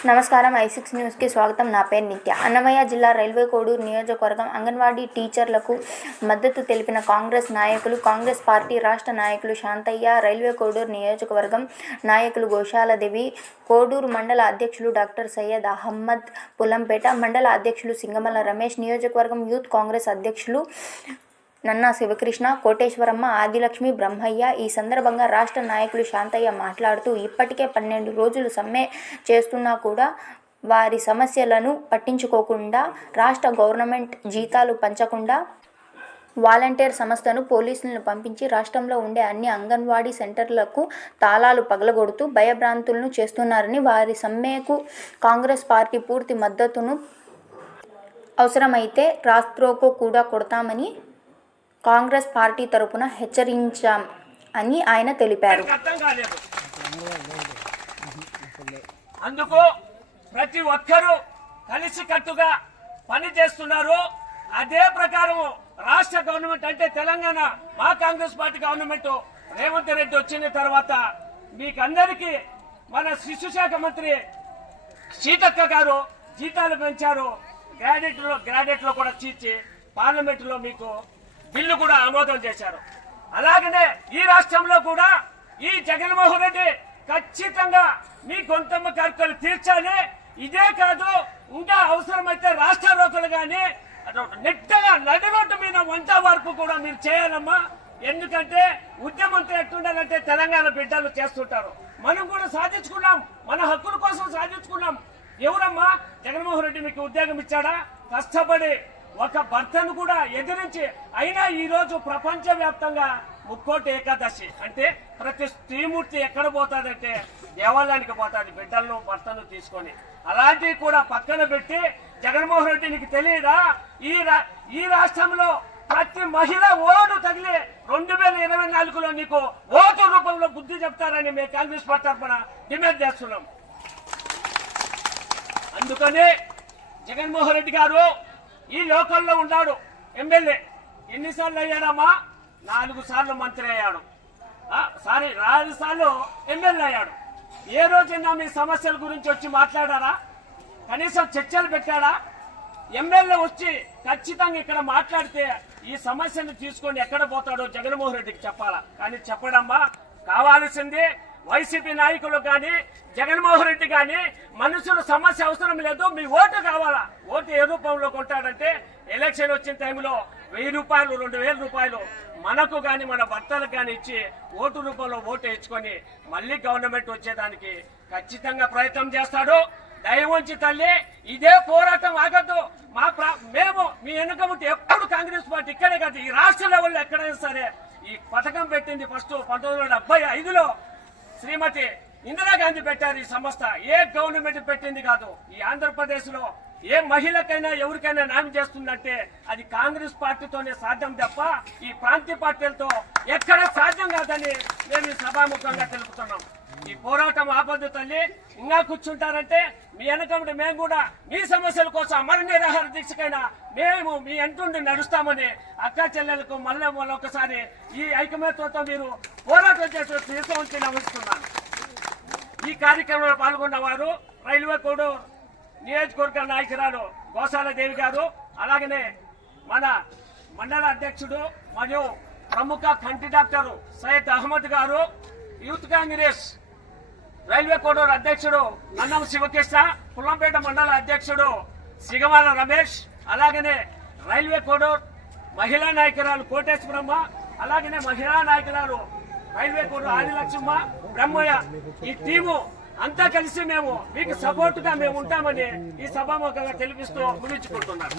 నమస్కారం I six న్యూస్కి స్వాగతం. నా పేరు నిత్య. అన్నమయ్య జిల్లా రైల్వే కోడూరు నియోజకవర్గం అంగన్వాడీ టీచర్లకు మద్దతు తెలిపిన కాంగ్రెస్ నాయకులు కాంగ్రెస్ పార్టీ రాష్ట్ర నాయకులు శాంతయ్య రైల్వే కోడూరు నియోజకవర్గం నాయకులు గోశాలదేవి కోడూరు మండల అధ్యక్షులు డాక్టర్ సయ్యద్ అహ్మద్ పులంపేట మండల అధ్యక్షులు సింగమల్ల రమేష్ నియోజకవర్గం యూత్ కాంగ్రెస్ అధ్యక్షులు నన్నా శివకృష్ణ కోటేశ్వరమ్మ ఆదిలక్ష్మి బ్రహ్మయ్య ఈ సందర్భంగా రాష్ట్ర నాయకులు శాంతయ్య మాట్లాడుతూ ఇప్పటికే పన్నెండు రోజులు సమ్మె చేస్తున్నా కూడా వారి సమస్యలను పట్టించుకోకుండా రాష్ట్ర గవర్నమెంట్ జీతాలు పంచకుండా వాలంటీర్ సంస్థను పోలీసులను పంపించి రాష్ట్రంలో ఉండే అన్ని అంగన్వాడీ సెంటర్లకు తాళాలు పగలగొడుతూ భయభ్రాంతులను చేస్తున్నారని వారి సమ్మెకు కాంగ్రెస్ పార్టీ పూర్తి మద్దతును అవసరమైతే రాస్త్రోకో కూడా కొడతామని కాంగ్రెస్ పార్టీ తరపున హెచ్చరించాం అని ఆయన తెలిపారు. అర్థం కాలేదు. అందుకు ప్రతి ఒక్కరూ కలిసికట్టుగా పని చేస్తున్నారు. అదే ప్రకారం రాష్ట్ర గవర్నమెంట్ అంటే తెలంగాణ మా కాంగ్రెస్ పార్టీ గవర్నమెంట్ రేవంత్ రెడ్డి వచ్చిన తర్వాత మీకందరికీ మన శిశు శాఖ మంత్రి సీతక్క గారు జీతాలు పెంచారు. గ్రాడ్యుయేట్లో లో గ్రాడ్యుయేట్లో కూడా చీర్చి పార్లమెంట్లో మీకు బిల్లు కూడా ఆమోదం చేశారు. అలాగనే ఈ రాష్ట్రంలో కూడా ఈ జగన్మోహన్ రెడ్డి ఖచ్చితంగా మీ గొంతమ్మ కార్యక్రమాలు తీర్చాలి. ఇదే కాదు ఇంకా అవసరమైతే రాష్ట్ర రోకలు కానీ నెట్టగా నడిగొట్టు మీద వంట వరకు కూడా మీరు చేయాలమ్మా. ఎందుకంటే ఉద్యమంతో ఎట్టుండాలంటే తెలంగాణ బిడ్డలు చేస్తుంటారు. మనం కూడా సాధించుకున్నాం. మన హక్కుల కోసం సాధించుకున్నాం. ఎవరమ్మా? జగన్మోహన్ రెడ్డి మీకు ఉద్యోగం ఇచ్చాడా? కష్టపడి ఒక భర్తను కూడా ఎదిరించి అయినా ఈ రోజు ప్రపంచ వ్యాప్తంగా ముక్కోటి ఏకాదశి. అంటే ప్రతి స్త్రీమూర్తి ఎక్కడ పోతాదంటే దేవాలయానికి పోతాది బిడ్డలను భర్తను తీసుకొని. అలాంటివి కూడా పక్కన పెట్టి జగన్మోహన్ రెడ్డి నీకు తెలియదా? ఈ రా- ఈ రాష్ట్రంలో ప్రతి మహిళ ఓటు తగిలి రెండు వేల ఇరవై నాలుగులో నీకు ఓటు రూపంలో బుద్ధి చెప్తారని మేము కాంగ్రెస్ పార్టీ తరఫున డిమాండ్ చేస్తున్నాం. అందుకని జగన్మోహన్ రెడ్డి గారు ఈ లోకల్లో ఉన్నాడు. ఎమ్మెల్యే. ఎన్నిసార్లు అయ్యాడమ్మా నాలుగు సార్లు మంత్రి అయ్యాడు. సారీ నాలుగు సార్లు ఎమ్మెల్యే అయ్యాడు. ఏ రోజైనా మీ సమస్యల గురించి వచ్చి మాట్లాడారా? కనీసం చర్చలు పెట్టాడా? ఎమ్మెల్యే వచ్చి ఖచ్చితంగా ఇక్కడ మాట్లాడితే ఈ సమస్యను తీసుకొని ఎక్కడ పోతాడో జగన్మోహన్ రెడ్డికి చెప్పాలా? కానీ చెప్పడమ్మా కావాల్సింది వైసీపీ నాయకులు కానీ జగన్మోహన్ రెడ్డి కానీ మనుషుల సమస్య అవసరం లేదు మీ ఓటు కావాలా? ఓటు ఏ రూపంలో కొంటాడంటే ఎలక్షన్ వచ్చిన టైంలో వెయ్యి రూపాయలు రెండు వేల రూపాయలు మనకు కానీ మన భర్తలకు కానీ ఇచ్చి ఓటు రూపంలో ఓటు వేయించుకొని మళ్ళీ గవర్నమెంట్ వచ్చేదానికి ఖచ్చితంగా ప్రయత్నం చేస్తాడు. దయవుంచి తల్లి ఇదే పోరాటం ఆగద్దు. మా మేము మీ వెనుకముంటే ఎప్పుడు కాంగ్రెస్ పార్టీ ఇక్కడే కాదు ఈ రాష్ట్ర లెవెల్లో ఎక్కడైనా సరే ఈ పథకం పెట్టింది ఫస్ట్ పంతొమ్మిది వందల డెబ్బై ఐదులో శ్రీమతి ఇందిరాగాంధీ పెట్టారు ఈ సంస్థ. ఏ గవర్నమెంట్ పెట్టింది కాదు. ఈ ఆంధ్రప్రదేశ్లో ఏ మహిళకైనా ఎవరికైనా న్యాయం చేస్తుందంటే అది కాంగ్రెస్ పార్టీతోనే సాధ్యం తప్ప ఈ ప్రాంతీయ పార్టీలతో ఎక్కడ సాధ్యం కాదని మేము సభాముఖంగా తెలుపుతున్నాం. ఈ పోరాటం ఆపద్దు తల్లి. ఇంకా కూర్చుంటారంటే మీ వెనకముందు మేము కూడా మీ సమస్యల కోసం అమర నిరాహార దీక్షకైనా మేము మీ ఎంటుండి నడుస్తామని అక్క చెల్లెలకు మళ్ళీ ఒకసారి ఈ ఐకమత్యంతో మీరు పోరాటం చేసే తీర్థం నమ్ముతున్నాను కార్యక్రమంలో పాల్గొన్న వారు రైల్వే కోడు నియోజకవర్గ నాయకురాలు గోసాల దేవి గారు అలాగనే మన మండల అధ్యక్షుడు మరియు ప్రముఖ కంటి డాక్టర్ సయ్యద్ అహ్మద్ గారు యూత్ కాంగ్రెస్ రైల్వే కోడూరు అధ్యక్షుడు నన్నం శివకృష్ణ పుల్లంపేట మండల అధ్యక్షుడు సిగమాల రమేష్ అలాగనే రైల్వే కోడూరు మహిళా నాయకురాలు కోటేశ్వరమ్మ అలాగనే మహిళా నాయకురాలు రైల్వే కోడూరు ఆదిలక్ష్మ బ్రహ్మయ్య ఈ టీము అంతా కలిసి మేము మీకు సపోర్ట్గా మేము ఉంటామని ఈ సభాముఖంగా తెలిపిస్తూ ముగించుకుంటున్నాం